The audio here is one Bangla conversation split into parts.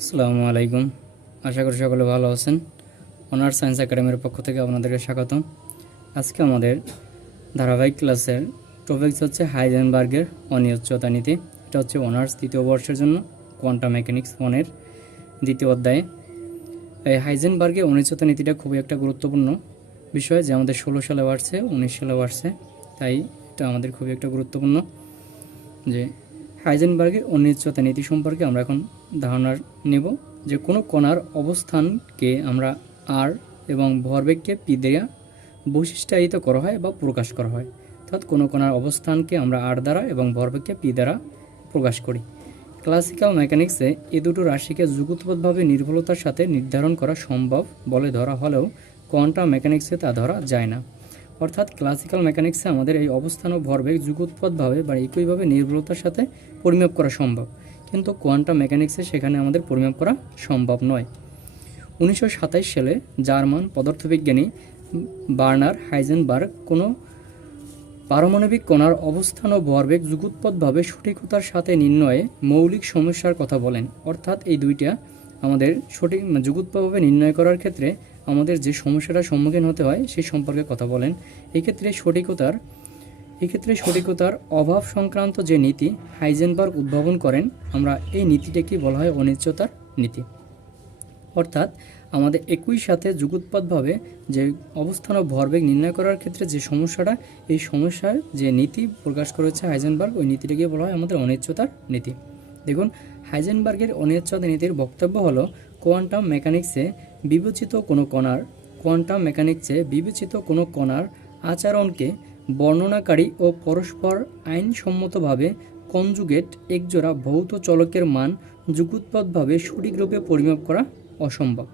আসসালামু আলাইকুম। আশা করি সকলে ভালো আছেন। অনার্স সায়েন্স একাডেমির পক্ষ থেকে আপনাদেরকে স্বাগতম। আজকে আমাদের ধারাবাহিক ক্লাসের টপিকস হচ্ছে হাইজেনবার্গের অনিশ্চয়তা নীতি। এটা হচ্ছে অনার্স তৃতীয় বর্ষের জন্য কোয়ান্টাম মেকানিক্স 1-এর দ্বিতীয় অধ্যায়ে। এই হাইজেনবার্গের অনিশ্চয়তা নীতিটা খুবই একটা গুরুত্বপূর্ণ বিষয়, যে আমাদের 16 সালেও আসছে, 19 সালেও আসছে, তাই এটা আমাদের খুবই একটা গুরুত্বপূর্ণ। যে হাইজেনবার্গের অনিশ্চয়তা নীতি সম্পর্কে আমরা এখন ধারণা নেব, যে কোনো কণার অবস্থানকে আমরা আর এবং ভরবেগকে পি দ্বারা বৈশিষ্ট্যায়িত করা হয় বা প্রকাশ করা হয়। অর্থাৎ কোনো কণার অবস্থানকে আমরা আর দ্বারা এবং ভরবেগকে পি দ্বারা প্রকাশ করি। ক্লাসিক্যাল মেকানিক্সে এ দুটো রাশিকে যুগোৎপাতভাবে নির্ভুলতার সাথে নির্ধারণ করা সম্ভব বলে ধরা হলেও কোয়ান্টাম মেকানিক্সে তা ধরা যায় না। অর্থাৎ ক্লাসিক্যাল মেকানিক্সে আমাদের এই অবস্থান ও ভরবেগ যুগোৎপাতভাবে বা একইভাবে নির্ভুলতার সাথে পরিমাপ করা সম্ভব, কিন্তু কোয়ান্টাম মেকানিক্সে সেখানে আমাদের পরিমাপ করা সম্ভব নয়। 1927 সালে জার্মান পদার্থবিজ্ঞানী বার্নার হাইজেনবার্গ কোনো পারমাণবিক কণার অবস্থান ও ভরবেগ যুগোৎপাতভাবে সঠিকতার সাথে নির্ণয়ে মৌলিক সমস্যার কথা বলেন। অর্থাৎ এই দুইটা আমাদের সঠিক যুগোৎপাতভাবে নির্ণয় করার ক্ষেত্রে আমাদের যে সমস্যাটার সম্মুখীন হতে হয় সেই সম্পর্কে কথা বলেন। এক্ষেত্রে সঠিকতার অভাব সংক্রান্ত যে নীতি হাইজেনবার্গ উদ্ভাবন করেন, আমরা এই নীতিটাকে বলা হয় অনিশ্চয়তার নীতি। অর্থাৎ আমাদের একই সাথে যুগোৎপাতভাবে যে অবস্থান ও ভরবেগ নির্ণয় করার ক্ষেত্রে যে সমস্যাটা, এই সমস্যার যে নীতি প্রকাশ করেছে হাইজেনবার্গ, ওই নীতিটাকে বলা হয় আমাদের অনিশ্চয়তার নীতি। দেখুন, হাইজেনবার্গের অনিশ্চয়তা নীতির বক্তব্য হলো কোয়ান্টাম মেকানিক্সে বিবেচিত কোনো কণার আচরণকে বর্ণনাকারী ও পরস্পর আইনসম্মতভাবে কনজুগেট একজোড়া ভৌত চলকের মান যুগোৎপাতভাবে সঠিকরূপে পরিমাপ করা অসম্ভব।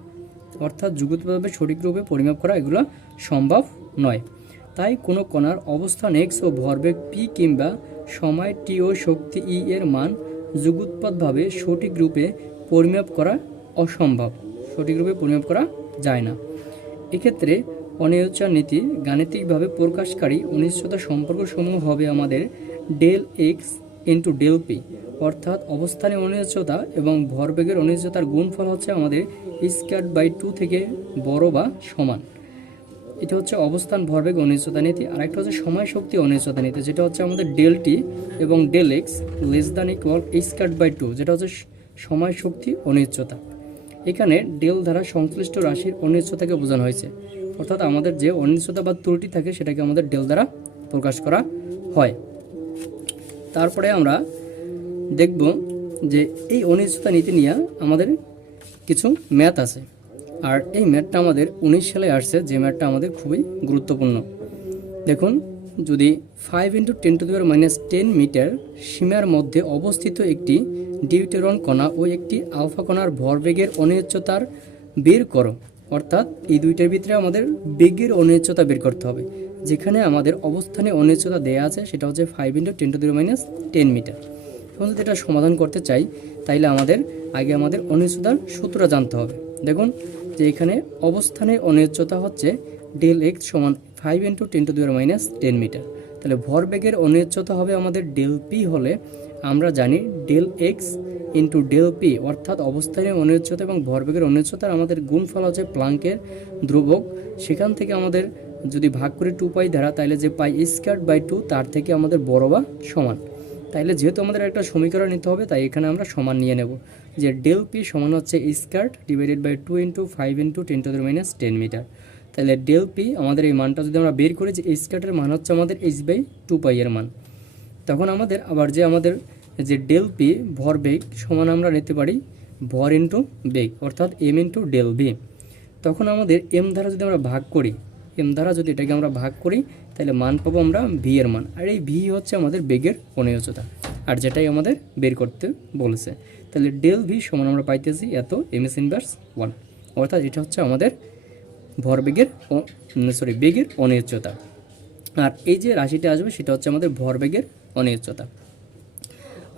অর্থাৎ যুগোৎপাতভাবে সঠিকরূপে পরিমাপ করা এগুলো সম্ভব নয়। তাই কোনো কণার অবস্থান এক্স ও ভরবেগ পি কিংবা সময় টি ও শক্তি ই এর মান যুগোৎপাতভাবে সঠিকরূপে পরিমাপ করা অসম্ভব, সঠিকরূপে পরিমাপ করা যায় না। এক্ষেত্রে অনিশ্চয়তা নীতি গাণিতিকভাবে প্রকাশকারী অনিশ্চয়তা সম্পর্কসমূহ হবে আমাদের del X into del P. অর্থাৎ অবস্থানের অনিশ্চয়তা এবং ভরবেগের অনিশ্চয়তার গুণফল হচ্ছে আমাদের স্কয়ার/2 থেকে বড় বা সমান। এটা হচ্ছে অবস্থান ভরবেগ অনিশ্চয়তা নীতি। আরেকটা হচ্ছে সময় শক্তি অনিশ্চয়তা নীতি, যেটা হচ্ছে আমাদের ডেল টি এবং del x less than equal square, যেটা হচ্ছে সময় শক্তি অনিশ্চয়তা। এখানে ডেল দ্বারা সংশ্লিষ্ট রাশির অনিশ্চয়তাকে বোঝানো হয়েছে। অর্থাৎ আমাদের যে অনিশ্চয়তা বা ত্রুটি থাকে সেটাকে আমাদের ডেল দ্বারা প্রকাশ করা হয়। তারপরে আমরা দেখব যে এই অনিশ্চয়তা নীতি নিয়ে আমাদের কিছু ম্যাথ আছে, আর এই ম্যাথটা আমাদের 19 সালে আসছে, যে ম্যাথটা আমাদের খুবই গুরুত্বপূর্ণ। দেখুন, যদি 5 × 10⁻10 মিটার সীমার মধ্যে অবস্থিত একটি ডিউটেরন কণা ও একটি আলফা কণার ভরবেগের অনিশ্চয়তার বের করো। অর্থাৎ এই দুইটার ভিতরে আমাদের বেগের অনিশ্চয়তা বের করতে হবে। যেখানে আমাদের অবস্থানে অনিশ্চয়তা দেওয়া আছে সেটা হচ্ছে 5 × 10⁻10 মিটার। এখন যদি এটা সমাধান করতে চাই তাইলে আগে আমাদের অনিশ্চয়তার সূত্রটা জানতে হবে। দেখুন যে এখানে অবস্থানের অনিশ্চয়তা হচ্ছে ডেল এক্স সমান 5 × 10⁻10 মিটার। তাহলে ভরবেগের অনিশ্চয়তা হবে আমাদের ডেল পি, হলে আমরা জানি del X into del P. অর্থাৎ অবস্থানের অনিশ্চয়তা এবং ভরবেগের অনিশ্চয়তার আমাদের গুণফল হচ্ছে প্লাঙ্কের ধ্রুবক। সেখান থেকে আমাদের যদি ভাগ করি 2π দ্বারা, তাহলে যে পাই স্কয়ার/2 তার থেকে আমাদের বড় বা সমান। তাইলে যেহেতু আমাদের একটা সমীকরণ নিতে হবে, তাই এখানে আমরা সমান নিয়ে নেব, যে ডেল পি সমান হচ্ছে স্কয়ার/2 × 5 × 10⁻10 মিটার। তাহলে ডেল পি আমাদের এই মানটা যদি আমরা বের করি, যে স্কয়ারের মান হচ্ছে আমাদের h/2π এর মান, তখন আমাদের আবার যে ডেল পি ভরবেগ সমান আমরা নিতে পারি ভর ইন্টু বেগ, অর্থাৎ m × ডেল ভি। তখন আমাদের m দ্বারা যদি আমরা ভাগ করি, এটাকে আমরা ভাগ করি, তাহলে মান পাবো আমরা ভি এর মান। আর এই ভি হচ্ছে আমাদের বেগের অনিশ্চয়তা, আর যেটাই আমাদের বের করতে বলেছে। তাহলে ডেল ভি সমান আমরা পাইতেছি এত m⁻1। অর্থাৎ এটা হচ্ছে আমাদের বেগের অনিশ্চয়তা। আর এই যে রাশিটা আসবে সেটা হচ্ছে আমাদের ভরবেগের অনিশ্চয়তা।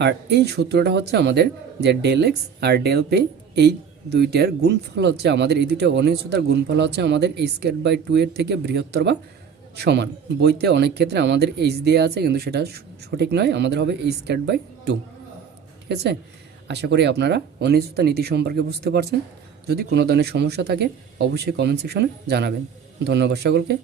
আর এই সূত্রটা হচ্ছে আমাদের যে ডেল এক্স আর ডেল পি, এই দুইটার গুণফল হচ্ছে আমাদের, এই দুইটা অনিশ্চয়তার গুণফল হচ্ছে আমাদের স্কয়ার/2 এর থেকে বৃহত্তর বা সমান। বইতে অনেক ক্ষেত্রে আমাদের এইচ দেওয়া আছে, কিন্তু সেটা সঠিক নয়, আমাদের হবে স্কয়ার/2। ঠিক আছে। আশা করি আপনারা অনিশ্চয়তা নীতি সম্পর্কে বুঝতে পারছেন। যদি কোনো ধরনের সমস্যা থাকে অবশ্যই কমেন্ট সেকশনে জানাবেন। ধন্যবাদ সকলকে।